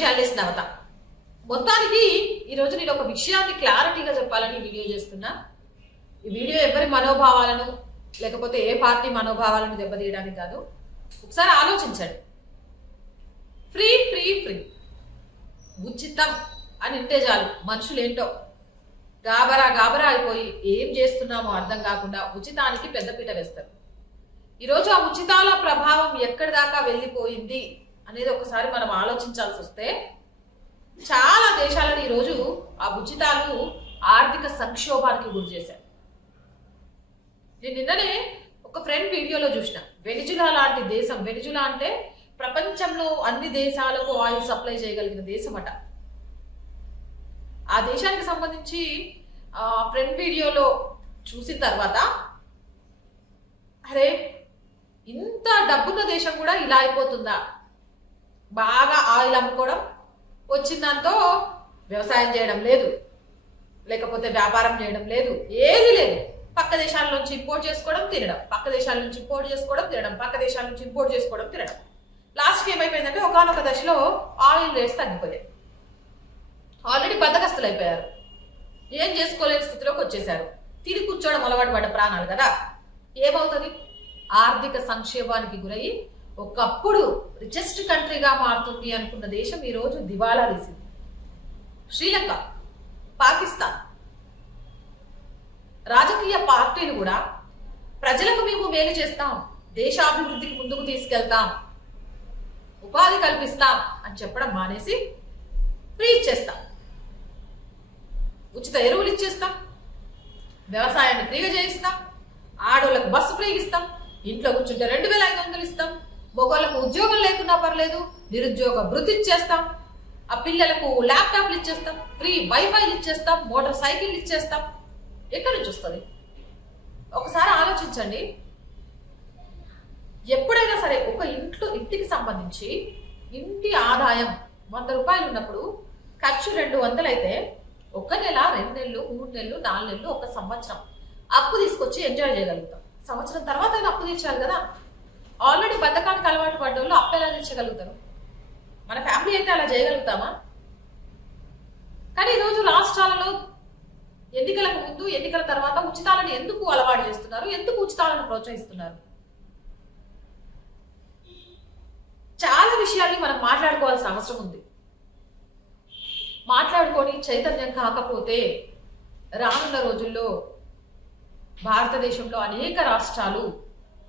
Journalist నవత. మొత్తానికి ఈరోజు నేను ఒక విషయాన్ని క్లారిటీగా చెప్పాలని వీడియో చేస్తున్నా. ఈ వీడియో ఎవరి మనోభావాలను లేకపోతే ఏ పార్టీ మనోభావాలను దెబ్బతీయడానికి కాదు. ఒకసారి ఆలోచించండి. ఫ్రీ ఫ్రీ ఫ్రీ ఉచితం అని ఇంటే చాలు మనుషులు ఏంటో గాబరా గాబరా అయిపోయి ఏం చేస్తున్నామో అర్థం కాకుండా ఉచితానికి పెద్దపీట వేస్తారు. ఈరోజు ఆ ఉచితాల ప్రభావం ఎక్కడి దాకా వెళ్ళిపోయింది అనేది ఒకసారి మనం ఆలోచించాల్సి వస్తే, చాలా దేశాలను ఈరోజు ఆ ఉచితాలు ఆర్థిక సంక్షోభానికి గురి చేశారు. నేను నిన్ననే ఒక ఫ్రెండ్ వీడియోలో చూసిన, వెనిజులా లాంటి దేశం, వెనిజులా అంటే ప్రపంచంలో అన్ని దేశాలకు ఆయిల్ సప్లై చేయగలిగిన దేశం అట. ఆ దేశానికి సంబంధించి ఫ్రెండ్ వీడియోలో చూసిన తర్వాత, అరే ఇంత డబ్బున్న దేశం కూడా ఇలా అయిపోతుందా? బాగా ఆయిల్ అమ్ముకోవడం, వచ్చిందంతో వ్యవసాయం చేయడం లేదు, లేకపోతే వ్యాపారం చేయడం లేదు, ఏది లేదు. పక్క దేశాల నుంచి ఇంపోర్ట్ చేసుకోవడం తినడం, పక్క దేశాల నుంచి ఇంపోర్ట్ చేసుకోవడం తినడం, పక్క దేశాల నుంచి ఇంపోర్ట్ చేసుకోవడం తినడం. లాస్ట్కి ఏమైపోయిందంటే ఒకానొక దశలో ఆయిల్ రేట్స్ తగ్గిపోయాయి. ఆల్రెడీ బద్దకస్తులు అయిపోయారు, ఏం చేసుకోలేని స్థితిలోకి వచ్చేసారు. తిని కూర్చోవడం అలవాటు పడ్డ ప్రాణాలు కదా. ఏమవుతుంది? ఆర్థిక సంక్షేమానికి గురయ్యి ఒకప్పుడు రిచెస్ట్ కంట్రీగా మారుతుంది అనుకున్న దేశం ఈరోజు దివాలా తీసింది. శ్రీలంక, పాకిస్తాన్ రాజకీయ పార్టీలు కూడా ప్రజలకు మేము మేలు చేస్తాం, దేశాభివృద్ధికి ముందుకు తీసుకెళ్తాం, ఉపాధి కల్పిస్తాం అని చెప్పడం మానేసి ఫ్రీ ఇచ్చేస్తాం, ఉచిత ఎరువులు ఇచ్చేస్తాం, వ్యవసాయాన్ని ఫ్రీగా చేయిస్తాం, ఆడోళ్ళకు బస్సు ఫ్రీగా ఇస్తాం, ఇంట్లో కూర్చుంటే 2500 ఇస్తాం, మగవాళ్ళకు ఉద్యోగం లేకున్నా పర్లేదు నిరుద్యోగ భృతి ఇచ్చేస్తాం, ఆ పిల్లలకు ల్యాప్టాప్లు ఇచ్చేస్తాం, ఫ్రీ వైఫైలు ఇచ్చేస్తాం, మోటార్ సైకిల్ ఇచ్చేస్తాం. ఎక్కడి నుంచి వస్తుంది? ఒకసారి ఆలోచించండి. ఎప్పుడైనా సరే ఒక ఇంటికి సంబంధించి ఇంటి ఆదాయం 100 రూపాయలు ఉన్నప్పుడు ఖర్చు 200 అయితే 1 నెల, 2 నెలలు, 3 నెలలు, 4 నెలలు, 1 సంవత్సరం అప్పు తీసుకొచ్చి ఎంజాయ్ చేయగలుగుతాం. సంవత్సరం తర్వాత అప్పు తీర్చాలి కదా. ఆల్రెడీ బద్ధకానికి అలవాటు పడ్డ వాళ్ళు అప్పు ఎలా తీర్చగలుగుతారు? మన ఫ్యామిలీ అయితే అలా చేయగలుగుతామా? కానీ ఈరోజు రాష్ట్రాలలో ఎన్నికలకు ముందు, ఎన్నికల తర్వాత ఉచితాలను ఎందుకు అలవాటు చేస్తున్నారు? ఎందుకు ఉచితాలను ప్రోత్సహిస్తున్నారు? చాలా విషయాల్ని మనం మాట్లాడుకోవాల్సిన అవసరం ఉంది. మాట్లాడుకొని చైతన్యం కాకపోతే రానున్న రోజుల్లో భారతదేశంలో అనేక రాష్ట్రాలు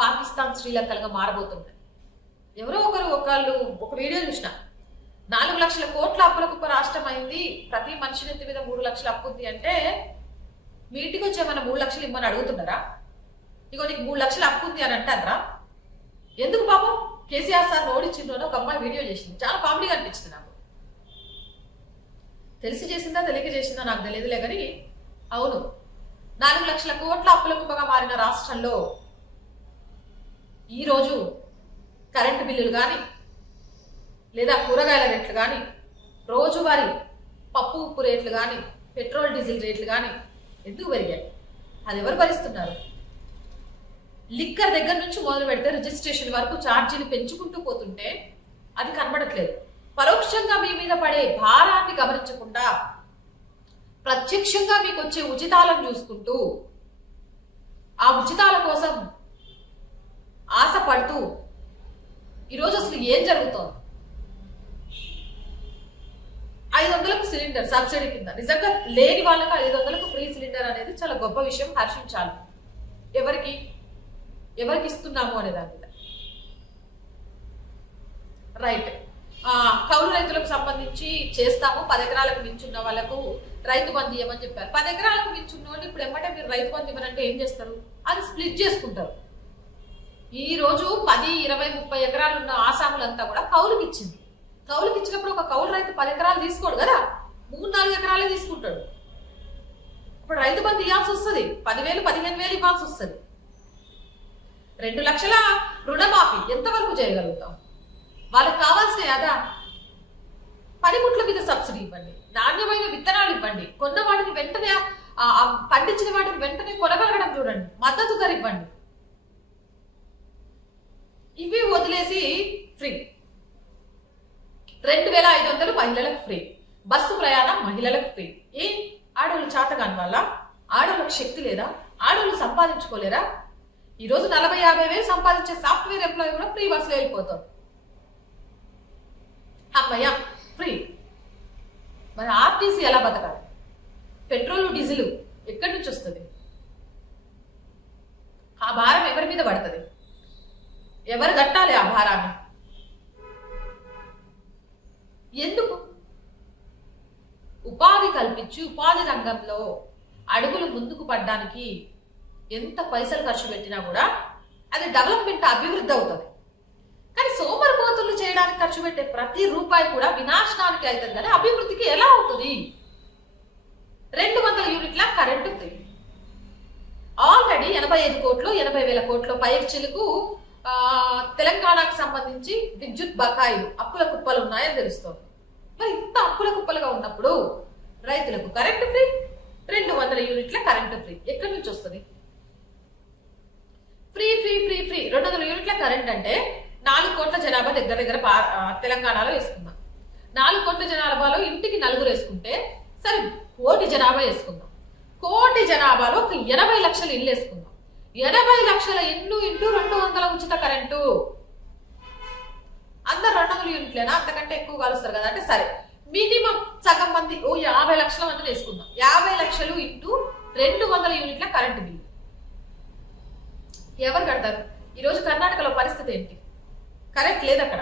పాకిస్తాన్, శ్రీలంకలుగా మారబోతున్నాయి. ఎవరో ఒకళ్ళు ఒక వీడియో చూసిన, 4 లక్షల కోట్ల అప్పులకు రాష్ట్రం అయింది, ప్రతి మనిషి నెత్తి మీద 3 లక్షల అప్పు ఉంది అంటే, మీ ఇంటికి వచ్చే మన 3 లక్షలు ఇమ్మని అడుగుతున్నారా? ఇగో నీకు 3 లక్షల అప్పు ఉంది అని అంటారా? ఎందుకు పాపం? కేసీఆర్ సార్ ఓడించిండ్రు అని ఒక అమ్మాయి వీడియో చేసింది, చాలా కామెడీగా అనిపించింది నాకు. తెలిసి చేసిందా తెలియక చేసిందా నాకు తెలియదులే, కానీ అవును, 4 లక్షల కోట్ల అప్పుల కుప్పగా మారిన రాష్ట్రంలో ఈరోజు కరెంటు బిల్లులు కానీ, లేదా కూరగాయల రేట్లు కానీ, రోజువారీ పప్పు ఉప్పు రేట్లు కానీ, పెట్రోల్ డీజిల్ రేట్లు కానీ ఎందుకు పెరిగాయి? అది ఎవరు భరిస్తున్నారు? లిక్కర్ దగ్గర నుంచి మొదలు పెడితే రిజిస్ట్రేషన్ వరకు ఛార్జీలు పెంచుకుంటూ పోతుంటే అది కనబడట్లేదు. పరోక్షంగా మీ మీద పడే భారాన్ని గమనించకుండా ప్రత్యక్షంగా మీకు వచ్చే ఉచితాలను చూసుకుంటూ ఆ ఉచితాల కోసం ఆశపడుతూ ఈరోజు అసలు ఏం జరుగుతోంది? 500కు సిలిండర్ సబ్సిడీ కింద, నిజంగా లేని వాళ్ళకు 500కు ఫ్రీ సిలిండర్ అనేది చాలా గొప్ప విషయం, హర్షించాలి. ఎవరికి ఇస్తున్నాము అనే దాని మీద. రైట్, కౌలు రైతులకు సంబంధించి చేస్తాము, 10 ఎకరాలకు మించున్న వాళ్ళకు రైతు బంధు ఇవ్వమని చెప్పారు. 10 ఎకరాలకు మించున్న వాళ్ళు ఇప్పుడు ఏమంటే మీరు రైతు బంధు ఇవ్వనంటే ఏం చేస్తారు? అది స్ప్లిట్ చేసుకుంటారు. ఈ రోజు 10, 20, 30 ఎకరాలు ఉన్న ఆసాములంతా కూడా కౌలుకి ఇచ్చింది. కౌలుకి ఇచ్చినప్పుడు ఒక కౌలు రైతు 10 ఎకరాలు తీసుకోడు కదా, 3-4 ఎకరాలే తీసుకుంటాడు. ఇప్పుడు రైతు బంధు ఇవ్వాల్సి వస్తుంది, 10,000, 15,000 ఇవ్వాల్సి వస్తుంది. 2 లక్షల రుణమాఫీ ఎంతవరకు చేయగలుగుతాం? వాళ్ళకి కావాల్సిన అదా పనిముట్ల మీద సబ్సిడీ ఇవ్వండి, నాణ్యమైన విత్తనాలు ఇవ్వండి, కొన్న వాటిని వెంటనే పండించిన వాటిని వెంటనే కొనగలగడం చూడండి, మద్దతు ధర ఇవ్వండి. ఇవి వదిలేసి ఫ్రీ 2500 మహిళలకు ఫ్రీ, బస్సు ప్రయాణం మహిళలకు ఫ్రీ. ఏ ఆడవాళ్ళు చేతగాని వల్ల? ఆడవాళ్ళకి శక్తి లేదా? ఆడవాళ్ళు సంపాదించుకోలేరా? ఈరోజు 40-50 వేలు సంపాదించే సాఫ్ట్వేర్ ఎంప్లాయీ కూడా ఫ్రీ బస్సులో వెళ్ళిపోతారు. అమ్మయ్య ఫ్రీ. మరి ఆర్టీసీ ఎలా బతకాలి? పెట్రోలు డీజిల్ ఎక్కడి నుంచి వస్తుంది? ఆ భారం ఎవరి మీద పడుతుంది? ఎవరు కట్టాలి ఆ భారాన్ని? ఎందుకు? ఉపాధి కల్పించి ఉపాధి రంగంలో అడుగులు ముందుకు పడ్డానికి ఎంత పైసలు ఖర్చు పెట్టినా కూడా అది డెవలప్మెంట్, అభివృద్ధి అవుతుంది. కానీ సోమరిపోతులు చేయడానికి ఖర్చు పెట్టే ప్రతి రూపాయి కూడా వినాశనానికి అవుతుంది. కానీ అభివృద్ధికి ఎలా అవుతుంది? 200 యూనిట్ల కరెంటు ఫ్రీ. ఆల్రెడీ 85 కోట్లు 80,000 కోట్ల పైచిలకు తెలంగాణకు సంబంధించి విద్యుత్ బకాయిలు అప్పుల కుప్పలు ఉన్నాయని తెలుస్తోంది. మరి ఇంత అప్పుల కుప్పలుగా ఉన్నప్పుడు రైతులకు కరెంటు ఫ్రీ, 200 యూనిట్ల కరెంటు ఫ్రీ ఎక్కడి నుంచి వస్తుంది? ఫ్రీ ఫ్రీ ఫ్రీ ఫ్రీ 200 యూనిట్ల కరెంట్ అంటే 4 కోట్ల జనాభా దగ్గర తెలంగాణలో వేసుకుందాం. 4 కోట్ల జనాభాలో ఇంటికి 4 వేసుకుంటే సరే, 1 కోటి జనాభా వేసుకుందాం. 1 కోటి జనాభాలో ఒక 80 లక్షల ఇల్లు వేసుకుందాం. 80 లక్షల ఇల్లు ఇంటూ 200 ఉచిత కరెంటు. అందరు 200 యూనిట్లేనా? అంతకంటే ఎక్కువ కలుస్తారు కదా. అంటే సరే, మినిమం సగం మంది 50 లక్షల మందిని వేసుకుందాం. 50 లక్షలు ఇంటూ 200 యూనిట్ల కరెంటు బిల్లు ఎవరు కడతారు? ఈరోజు కర్ణాటకలో పరిస్థితి ఏంటి? కరెంట్ లేదు, అక్కడ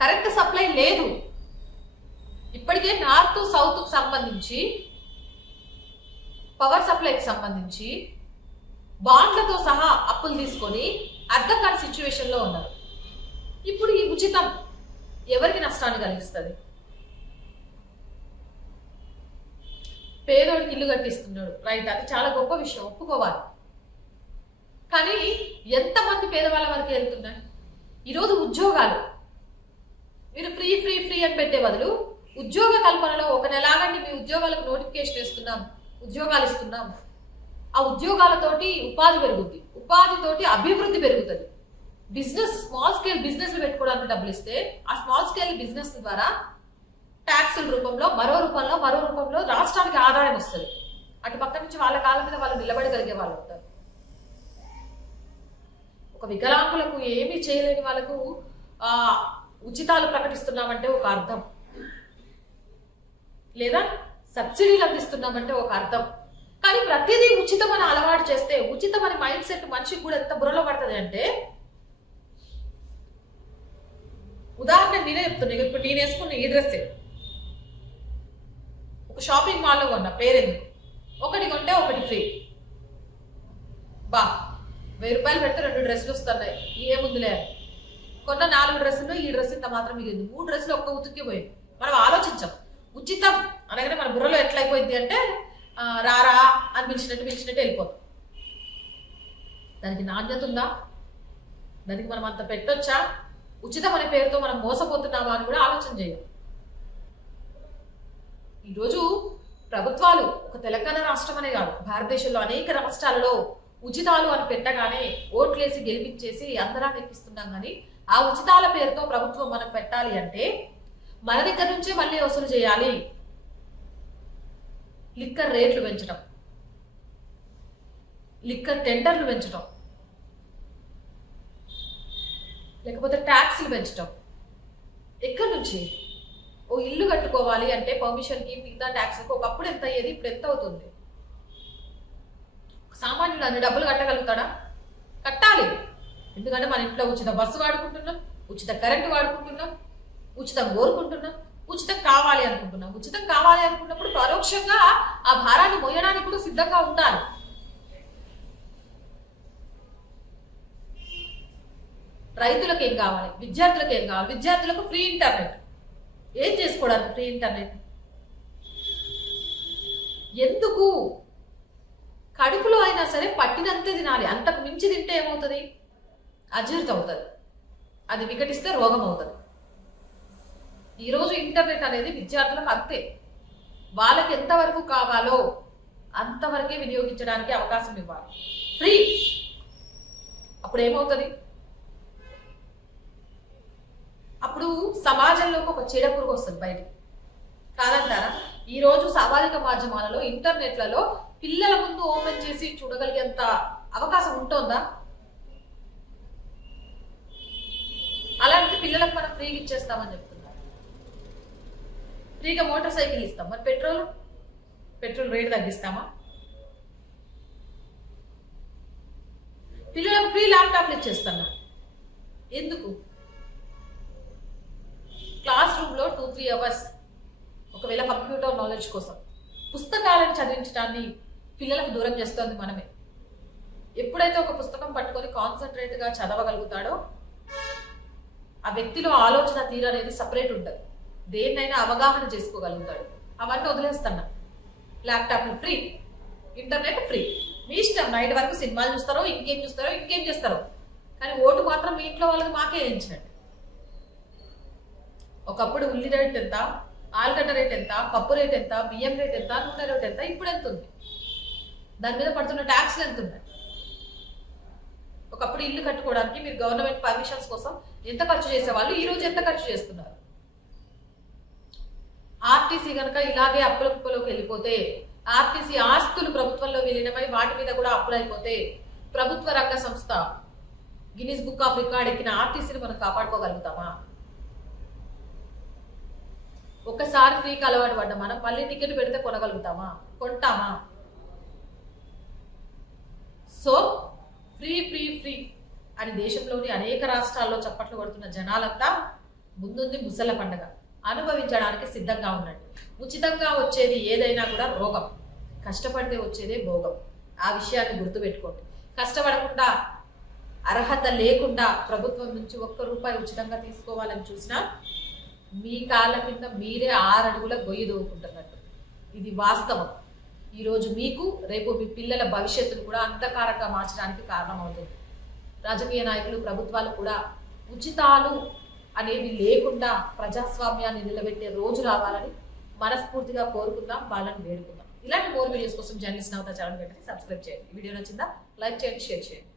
కరెంట్ సప్లై లేదు. ఇప్పటికే నార్త్ సౌత్ కు సంబంధించి పవర్ సప్లైకి సంబంధించి బాండ్లతో సహా అప్పులు తీసుకొని అర్థం కాని సిచ్యువేషన్ లో ఉన్నారు. ఇప్పుడు ఈ ఉచితం ఎవరికి నష్టాన్ని కలిగిస్తుంది? పేదోడికి ఇల్లు కట్టిస్తున్నాడు, రైట్, అది చాలా గొప్ప విషయం, ఒప్పుకోవాలి. కానీ ఎంతమంది పేదవాళ్ళ వరకు వెళ్తున్నాయి? ఈరోజు ఉద్యోగాలు మీరు ఫ్రీ ఫ్రీ ఫ్రీ అని పెట్టే బదులు ఉద్యోగ కల్పనలో ఒక నెలాగండి మీ ఉద్యోగాలకు నోటిఫికేషన్ ఇస్తున్నాం, ఉద్యోగాలు ఇస్తున్నాం. ఆ ఉద్యోగాలతోటి ఉపాధి పెరుగుద్ది, ఉపాధితోటి అభివృద్ధి పెరుగుతుంది. బిజినెస్, స్మాల్ స్కేల్ బిజినెస్ పెట్టుకోవడానికి డబ్బులు ఇస్తే ఆ స్మాల్ స్కేల్ బిజినెస్ ద్వారా ట్యాక్సుల రూపంలో మరో రూపంలో రాష్ట్రానికి ఆదాయం వస్తుంది. అటు పక్క నుంచి వాళ్ళ కాళ్ళ మీద వాళ్ళు నిలబడగలిగే వాళ్ళు ఉంటారు. ఒక వికలాంగులకు ఏమీ చేయలేని వాళ్ళకు ఉచితాలు ప్రకటిస్తున్నామంటే ఒక అర్థం, లేదా సబ్సిడీలు అందిస్తున్నామంటే ఒక అర్థం. కానీ ప్రతిదీ ఉచితం అని అలవాటు చేస్తే, ఉచితం అని మైండ్ సెట్ మనిషికి కూడా ఎంత బుర్రలో పడుతుంది అంటే, ఉదాహరణ నేనే చెప్తున్నా. ఇప్పుడు నేను వేసుకున్న ఈ డ్రెస్సే ఒక షాపింగ్ మాల్లో కొన్నా, పేరెందుకు, ఒకటి కొంటే ఒకటి ఫ్రీ. బా 1000 రూపాయలు పెడితే 2 డ్రెస్సులు వస్తున్నాయి, ఏముందిలే. కొన్న 4 డ్రెస్సులు, ఈ డ్రెస్ ఇంత మాత్రం మిగిలింది, 3 డ్రెస్సులు ఒక్క ఉతికి పోయింది. మనం ఆలోచించాం. ఉచితం అనగానే మన బుర్రలో ఎట్లయిపోయింది అంటే, రారా అని పిలిచినట్టు వెళ్ళిపోతాం. దానికి నాణ్యత ఉందా? దానికి మనం అంత పెట్టొచ్చా? ఉచితం అనే పేరుతో మనం మోసపోతున్నామా అని కూడా ఆలోచన చేయం. ఈరోజు ప్రభుత్వాలు, ఒక తెలంగాణ రాష్ట్రం అనే కాదు, భారతదేశంలో అనేక రాష్ట్రాలలో ఉచితాలు అని పెట్టగానే ఓట్లేసి గెలిపించేసి అందరాన్ని ఎక్కిస్తున్నాం. కానీ ఆ ఉచితాల పేరుతో ప్రభుత్వం మనం పెట్టాలి అంటే మన దగ్గర నుంచే మళ్ళీ వసూలు చేయాలి. లిక్కర్ రేట్లు పెంచడం, లిక్కర్ టెండర్లు పెంచడం, లేకపోతే ట్యాక్స్లు పెంచడం. ఎక్కడి నుంచి? ఓ ఇల్లు కట్టుకోవాలి అంటే పర్మిషన్కి, మిగతా ట్యాక్స్కి ఒకప్పుడు ఎంత అయ్యేది, ఇప్పుడు ఎంత అవుతుంది? సామాన్యుడు అన్ని డబ్బులు కట్టగలుగుతాడా? కట్టాలి. ఎందుకంటే మన ఇంట్లో ఉచిత బస్సు వాడుకుంటున్నాం, ఉచిత కరెంటు వాడుకుంటున్నాం, ఉచితం కోరుకుంటున్నాం, ఉచితం కావాలి అనుకుంటున్నాం. ఉచితం కావాలి అనుకున్నప్పుడు పరోక్షంగా ఆ భారాన్ని మోయడానికి కూడా సిద్ధంగా ఉండాలి. రైతులకు ఏం కావాలి? విద్యార్థులకు ఏం కావాలి? విద్యార్థులకు ఫ్రీ ఇంటర్నెట్. ఏం చేసుకోవడానికి ఫ్రీ ఇంటర్నెట్? ఎందుకు? కడుపులో అయినా సరే పట్టినంతే తినాలి, అంతకు మించి తింటే ఏమవుతుంది? అజీర్తి అవుతుంది, అది వికటిస్తే రోగం అవుతుంది. ఈరోజు ఇంటర్నెట్ అనేది విద్యార్థులకు అంతే, వాళ్ళకి ఎంతవరకు కావాలో అంతవరకే వినియోగించడానికి అవకాశం ఇవ్వాలి, ఫ్రీ. అప్పుడు ఏమవుతుంది? అప్పుడు సమాజంలోకి ఒక చీడ పురుగు వస్తుంది బయటికి, కాదంటారా? ఈ రోజు సామాజిక మాధ్యమాలలో ఇంటర్నెట్లలో పిల్లల ముందు ఓపెన్ చేసి చూడగలిగేంత అవకాశం ఉంటుందా? అలాంటి పిల్లలకు మనం ఫ్రీగా ఇచ్చేస్తామని చెప్తున్నారు. ఫ్రీగా మోటార్ సైకిల్ ఇస్తాం, మరి పెట్రోల్ రేట్ తగ్గిస్తామా? పిల్లలకు ఫ్రీ ల్యాప్టాప్లు ఇచ్చేస్తున్నా. ఎందుకు? క్లాస్ రూమ్లో 2-3 అవర్స్ ఒకవేళ కంప్యూటర్ నాలెడ్జ్ కోసం పుస్తకాలను చదివించడాన్ని పిల్లలకు దూరం చేస్తోంది మనమే. ఎప్పుడైతే ఒక పుస్తకం పట్టుకొని కాన్సన్ట్రేట్గా చదవగలుగుతాడో ఆ వ్యక్తిలో ఆలోచన తీరు అనేది సపరేట్ ఉంటుంది, దేన్నైనా అవగాహన చేసుకోగలుగుతాడు. అవన్నీ వదిలేస్తున్నా. ల్యాప్టాప్లు ఫ్రీ, ఇంటర్నెట్ ఫ్రీ, మీ ఇష్టం. నైట్ వరకు సినిమాలు చూస్తారో ఇంకేం చేస్తారో, కానీ ఓటు మాత్రం మీ ఇంట్లో వాళ్ళకి మాకే వేయించినట్టు. ఒకప్పుడు ఉల్లి రేట్ ఎంత, ఆలుగడ్డ రేట్ ఎంత, పప్పు రేట్ ఎంత, బియ్యం రేట్ ఎంత, నూనె రేట్ ఎంత, ఇప్పుడు ఎంత ఉంది? దాని మీద పడుతున్న ట్యాక్స్లు ఎంత ఉన్నాయి? ఒకప్పుడు ఇల్లు కట్టుకోవడానికి మీరు గవర్నమెంట్ పర్మిషన్స్ కోసం ఎంత ఖర్చు చేసేవాళ్ళు, ఈ రోజు ఎంత ఖర్చు చేస్తున్నారు? ఆర్టీసీ కనుక ఇలాగే అప్పుల కుప్పలోకి వెళ్ళిపోతే, ఆర్టీసీ ఆస్తులు ప్రభుత్వంలో విలీనమై వాటి మీద కూడా అప్పులైపోతే, ప్రభుత్వ రంగ సంస్థ గిన్నిస్ బుక్ ఆఫ్ రికార్డ్ ఎక్కిన ఆర్టీసీని మనం కాపాడుకోగలుగుతామా? ఒక్కసారి ఫ్రీకి అలవాటు పడ్డా మనం మళ్ళీ టికెట్ పెడితే కొనగలుగుతామా? కొంటామా? సో ఫ్రీ ఫ్రీ ఫ్రీ అని దేశంలోని అనేక రాష్ట్రాల్లో చప్పట్లు కొడుతున్న జనాలంతా ముందుంది ముసల పండగ, అనుభవించడానికి సిద్ధంగా ఉన్నట్టు. ఉచితంగా వచ్చేది ఏదైనా కూడా రోగం, కష్టపడితే వచ్చేదే భోగం. ఆ విషయాన్ని గుర్తుపెట్టుకోండి. కష్టపడకుండా, అర్హత లేకుండా ప్రభుత్వం నుంచి ₹1 ఉచితంగా తీసుకోవాలని చూసినా మీ కాళ్ళ కింద మీరే 6 అడుగుల గొయ్యి దోవుకుంటున్నట్టు. ఇది వాస్తవం. ఈరోజు మీకు, రేపు మీ పిల్లల భవిష్యత్తును కూడా అంధకారంగా మార్చడానికి కారణమవుతుంది. రాజకీయ నాయకులు, ప్రభుత్వాలు కూడా ఉచితాలు అనేవి లేకుండా ప్రజాస్వామ్యాన్ని నిలబెట్టే రోజు రావాలని మనస్ఫూర్తిగా కోరుకుందాం, వాళ్ళని వేడుకుందాం. ఇలాంటి మోర్ వీడియోస్ కోసం జర్నలిస్ట్ నవత ఛానల్ వెంటనే సబ్స్క్రైబ్ చేయండి. వీడియో నచ్చిందా? లైక్ చేయండి, షేర్ చేయండి.